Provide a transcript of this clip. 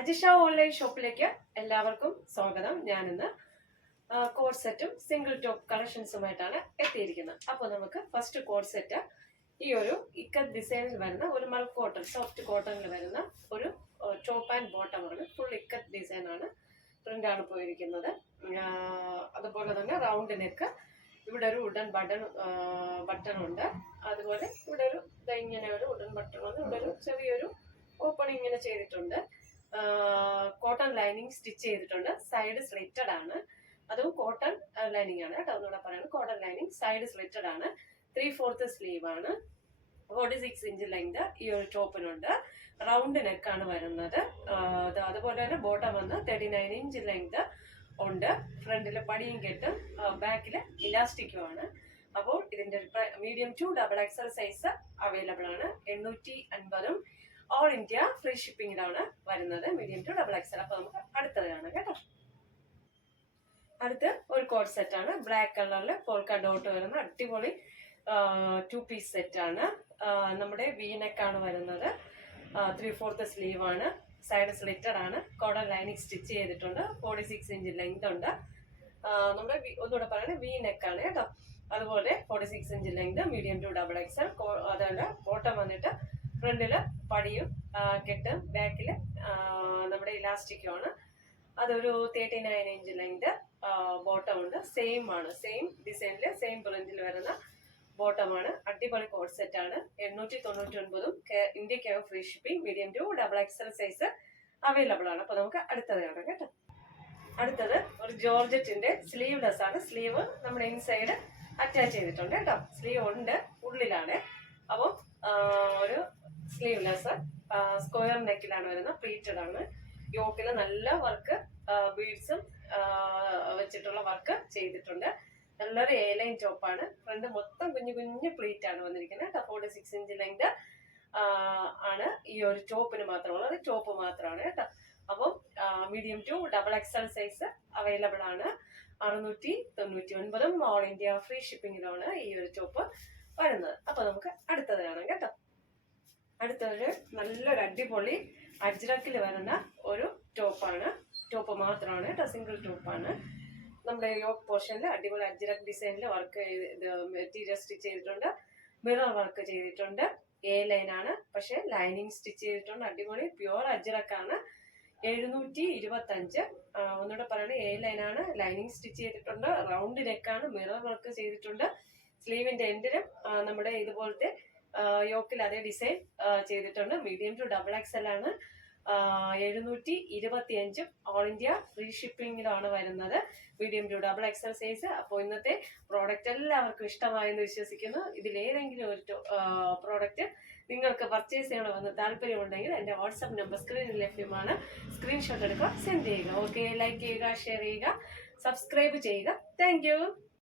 Ajisha online ഷോപ്പിലേക്ക് എല്ലാവർക്കും സ്വാഗതം. ഞാനിന്ന് കോഡ് സെറ്റും സിംഗിൾ ടോപ്പ് കളക്ഷൻസുമായിട്ടാണ് എത്തിയിരിക്കുന്നത്. അപ്പോൾ നമുക്ക് ഫസ്റ്റ് കോഡ് സെറ്റ് ഈ ഒരു ഇക്കത്ത് ഡിസൈനിൽ വരുന്ന ഒരു മൽ കോട്ടൺ സോഫ്റ്റ് കോട്ടണിൽ വരുന്ന ഒരു ടോപ്പ് ആൻഡ് ബോട്ടമാണ്. ഫുൾ ഇക്കത്ത് ഡിസൈനാണ്, പ്രിന്റാണ് പോയിരിക്കുന്നത്. അതുപോലെ തന്നെ റൗണ്ട് നെക്ക്, ഇവിടെ ഒരു വുഡൻ ബട്ടൺ ഉണ്ട്. അതുപോലെ ഇവിടെ ഒരു ഇങ്ങനെ ഒരു വുഡൻ ബട്ടൺ ഉണ്ട്. ഇവിടെ ഒരു ചെറിയൊരു ഓപ്പണിങ് ഇങ്ങനെ ചെയ്തിട്ടുണ്ട്. കോട്ടൺ ലൈനിങ് സ്റ്റിച്ച് ചെയ്തിട്ടുണ്ട്. സൈഡ് സ്ലിറ്റഡ് ആണ്, അതും കോട്ടൺ ലൈനിങ് ആണ് കേട്ടോ. ഒന്നുകൂടെ പറയുന്നത് കോട്ടൺ ലൈനിങ്, സൈഡ് സ്ലിറ്റഡ് ആണ്. 3/4 സ്ലീവ് ആണ്. 46 ഇഞ്ച് ലെങ്ത് ഈ ഒരു ടോപ്പിനുണ്ട്. റൗണ്ട് നെക്കാണ് വരുന്നത്. അതുപോലെ തന്നെ ബോട്ടം വന്ന് 39 ഇഞ്ച് ലെങ്ത് ഉണ്ട്. ഫ്രണ്ടിൽ പടിയും കെട്ടും, ബാക്കിൽ ഇലാസ്റ്റിക്കും ആണ്. അപ്പോൾ ഇതിന്റെ medium to XXL size available ആണ്. 850 ഓൾ ഇന്ത്യ ഫ്രീ ഷിപ്പിംഗിലാണ് വരുന്നത്, മീഡിയം ടു XXL. അപ്പൊ നമുക്ക് അടുത്തത് കാണാം കേട്ടോ. അടുത്ത് ഒരു കോഡ് സെറ്റ് ആണ്, ബ്ലാക്ക് കളറിൽ പോൾക്ക ഡോട്ട് വരുന്ന അടിപൊളി 2 പീസ് സെറ്റ് ആണ്. നമ്മുടെ വീനെക്കാണ് വരുന്നത്. 3/4 സ്ലീവ് ആണ്. സൈഡ് സ്ലിറ്റഡ് ആണ്. കോട്ടൺ ലൈനിങ് സ്റ്റിച്ച് ചെയ്തിട്ടുണ്ട്. 46 ഇഞ്ച് ലെങ്ത് ഉണ്ട്. നമ്മുടെ ഒന്നുകൂടെ പറയുന്നത് വി നെക്കാണ് കേട്ടോ. അതുപോലെ 46 inch length, medium to XXL. അതല്ല ബോട്ടം വന്നിട്ട് ഫ്രണ്ടില് പടിയും കെട്ടും, ബാക്കില് നമ്മുടെ ഇലാസ്റ്റിക്കും ആണ്. അതൊരു 39 ഇഞ്ച് ലെങ്ത് ബോട്ടം ഉണ്ട്. സെയിം ആണ്, സെയിം ഡിസൈനില് സെയിം പ്രിന്റിൽ വരുന്ന ബോട്ടമാണ്. അടിപൊളി കോഡ് സെറ്റ് ആണ്. 899 ഇന്ത്യക്ക് free shipping, medium to XXL size available ആണ്. അപ്പൊ നമുക്ക് അടുത്തത് കാണാം കേട്ടോ. അടുത്തത് ഒരു ജോർജറ്റിന്റെ സ്ലീവ്ലെസ് ആണ്. സ്ലീവ് നമ്മുടെ ഇൻസൈഡ് അറ്റാച്ച് ചെയ്തിട്ടുണ്ട് കേട്ടോ. സ്ലീവ് ഉണ്ട്, ഉള്ളിലാണ്. അപ്പം ഒരു സ്ലീവ്ലെസ് സ്ക്വയർ നെക്കിലാണ് വരുന്നത്. പ്ലീറ്റഡ് ആണ്. യോക്കില് നല്ല വർക്ക്, ബീഡ്സും വെച്ചിട്ടുള്ള വർക്ക് ചെയ്തിട്ടുണ്ട്. നല്ലൊരു ലൈൻ ടോപ്പാണ്. ഫ്രണ്ട് മൊത്തം കുഞ്ഞു കുഞ്ഞു പ്ലീറ്റ് ആണ് വന്നിരിക്കുന്നത്. 46 ഇഞ്ച് ലെങ്ത് ആണ് ഈ ഒരു ടോപ്പിന് മാത്രമുള്ളത്. ടോപ്പ് മാത്രമാണ് കേട്ടോ. അപ്പം medium to XXL size available ആണ്. 699 ഓൾ ഇന്ത്യ ഫ്രീ ഷിപ്പിംഗിലാണ് ഈ ഒരു ടോപ്പ് വരുന്നത്. അപ്പൊ നമുക്ക് അടുത്തത് കാണാം കേട്ടോ. അടുത്തൊരു നല്ലൊരു അടിപൊളി അജ്രക്കിൽ വരുന്ന ഒരു ടോപ്പാണ്. ടോപ്പ് മാത്രമാണ് കേട്ടോ, സിംഗിൾ ടോപ്പാണ്. നമ്മുടെ യോക്ക് പോർഷനിൽ അടിപൊളി അജ്രക് ഡിസൈനിൽ വർക്ക് മെറ്റീരിയൽ സ്റ്റിച്ച് ചെയ്തിട്ടുണ്ട്. മിറർ വർക്ക് ചെയ്തിട്ടുണ്ട്. ലൈൻ ആണ്, പക്ഷെ ലൈനിങ് സ്റ്റിച്ച് ചെയ്തിട്ടുണ്ട്. അടിപൊളി പ്യുവർ അജ്രക്കാണ്. 725. ഒന്നുകൂടെ പറയുന്നത് ലൈൻ ആണ്, ലൈനിങ് സ്റ്റിച്ച് ചെയ്തിട്ടുണ്ട്. റൗണ്ട് നെക്കാണ്, മിറർ വർക്ക് ചെയ്തിട്ടുണ്ട്. സ്ലീവിന്റെ എൻഡിലും നമ്മുടെ ഇതുപോലത്തെ യോക്കിൽ അതേ ഡിസൈൻ ചെയ്തിട്ടുണ്ട്. മീഡിയം ടു XXL ആണ്. 725 ഓൾ ഇന്ത്യ ഫ്രീ ഷിപ്പിംഗിലാണ് വരുന്നത്, മീഡിയം ടു XXL സൈസ്. അപ്പോൾ ഇന്നത്തെ പ്രോഡക്റ്റ് എല്ലാവർക്കും ഇഷ്ടമായെന്ന് വിശ്വസിക്കുന്നു. ഇതിലേതെങ്കിലും ഒരു പ്രോഡക്റ്റ് നിങ്ങൾക്ക് പർച്ചേസ് ചെയ്യണമെന്ന് താല്പര്യമുണ്ടെങ്കിൽ എൻ്റെ വാട്സപ്പ് നമ്പർ സ്ക്രീനിൽ ലഭ്യമാണ്. സ്ക്രീൻഷോട്ട് എടുക്കുക, സെൻഡ് ചെയ്യുക. ഓക്കെ, ലൈക്ക് ചെയ്യുക, ഷെയർ ചെയ്യുക, സബ്സ്ക്രൈബ് ചെയ്യുക. താങ്ക്